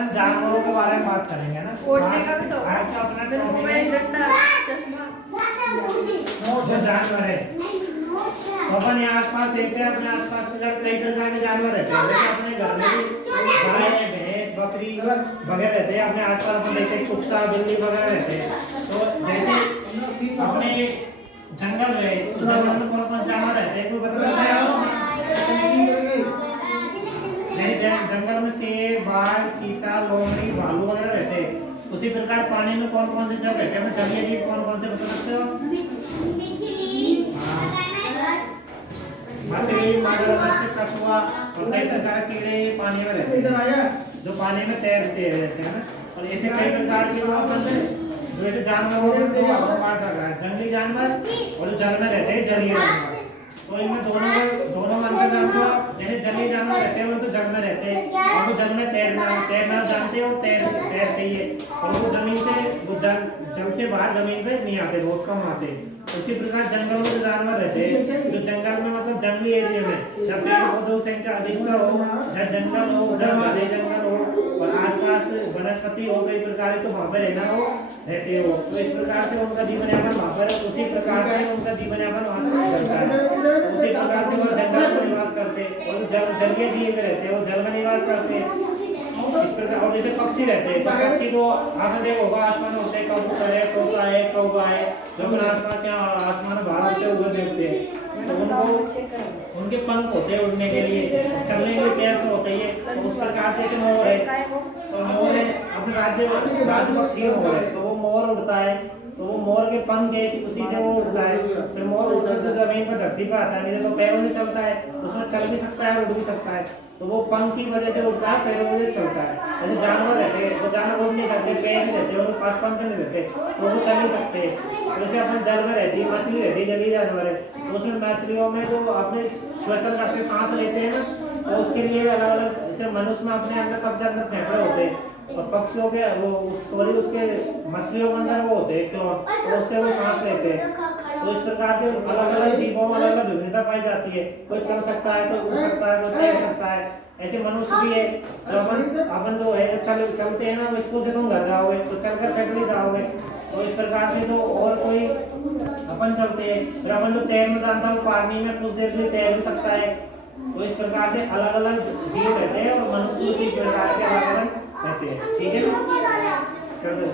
अपन जानवरों के बारे में बात करेंगे ना। ओढ़ने का भी तो आज का अपना टॉपिक मोबाइल, डंडा, चश्मा। जो जानवर है, तो अपन यहाँ आसपास देखते हैं, अपने आसपास में कई प्रकार के जानवर रहते हैं। जैसे अपने घर में भी गाय, भैंस, बकरी वगैरह रहते हैं। अपने आसपास अपन देखते हैं कुत्ता, बिल्ली वगैरह रहते हैं। तो जैसे अपने जंगल में, तो जंगल में कौन कौन जानवर रहते हैं, कोई बता सकता है आपको? जंगल में शेर, बाघ, चीता, लोमड़ी, भालू वगैरह रहते हैं। उसी प्रकार पानी में कौन कौन से जल रहते हैं, जलीय जीव कौन कौन से बता सकते हो? मछली, मगरमच्छ, कछुआ और कई प्रकार के कीड़े पानी में रहते हैं, जो पानी में तैरते हैं जैसे, है ना। और ऐसे कई प्रकार के लोग जो ऐसे जानवर को बांट रखा है, जंगली जानवर और जो जल में रहते हैं जलीय जानवर। तो इनमें दोनों अंतर जानते हो। जैसे जलीय जानवर रहते हैं वो तो जल में रहते हैं, और वो जल में तैरना जानते हैं, वो तैरते ही है। और वो जमीन से, वो जल से बाहर जमीन पे नहीं आते, बहुत कम आते। उसी प्रकार जंगल में जो जानवर रहते हैं, जो जंगल में मतलब जंगली एरिया में, जब पेड़ पौधों की संख्या अधिकता हो, जहाँ जंगल हो, उधर घने जंगल हो और आसपास वनस्पति हो, कई प्रकार तो वहाँ पे रहना हो रहते हो। तो इस प्रकार से उनका जीवन यापन वहाँ पर, उसी प्रकार से उनका जीवन यापन वहाँ पर चलता है। उसी प्रकार से वो जंगल में निवास करते हैं, और जलीय जीव रहते हैं वो जल में निवास करते हैं। इस प्रकार, और जैसे पक्षी रहते हैं, तो पक्षी को आपने देखा होगा आसमान में उड़ते हैं, कबूतर है, तोता है, कौवा है, जो अपने आसपास यहाँ आसमान में बाहर उड़ते हुए देखते हैं। तो उनको उनके पंख होते हैं उड़ने के लिए, चलने के लिए पैर तो होते ही है। तो उस प्रकार से मोर है, तो मोर है अपने राज्य पक्षी मोर है, तो वो मोर उड़ता है, तो वो मोर के पंख है, उसी से वो उड़ता है। फिर मोर उड़कर तो जमीन पर धरती पर आता है, नहीं तो पैरों से चलता है, उसमें चल भी सकता है और उड़ भी सकता है। तो वो पंख की वजह से उड़ता है, पैरों की वजह से चलता है। जैसे जानवर रहते हैं, वो जानवर उड़ नहीं सकते, पैर नहीं रहते, उनके पास पंख नहीं रहते, तो वो चल नहीं सकते। जैसे अपन जल में रहती है, मछली रहती है, जलीय जानवर है, तो उसमें मछलियों में जो अपने श्वसन करते सांस लेते हैं ना, तो उसके लिए अलग अलग, जैसे मनुष्य में अपने अंदर शब्द अंदर फेफड़े होते हैं, और पक्षियों के वो सॉरी उसके मछलियों के अंदर वो होते हैं क्लोन, तो उससे वो सांस लेते हैं। तो इस प्रकार से अलग अलग जीवों में अलग अलग विभिन्नता पाई जाती है। कोई चल सकता है, कोई उड़ सकता है, कोई तैर सकता है। ऐसे मनुष्य भी है, तो अपन जो है चलते हैं ना, इसको से तुम घर जाओगे तो चलकर फैक्ट्री जाओगे। तो इस प्रकार से तो और कोई अपन चलते हैं, फिर अपन जो तैरना जानता है पानी में कुछ देर के लिए तैर भी सकता है। तो इस प्रकार से अलग अलग जीव रहते हैं, और मनुष्य उसी प्रकार के अलग अलग रहते हैं। ठीक है, कर दो।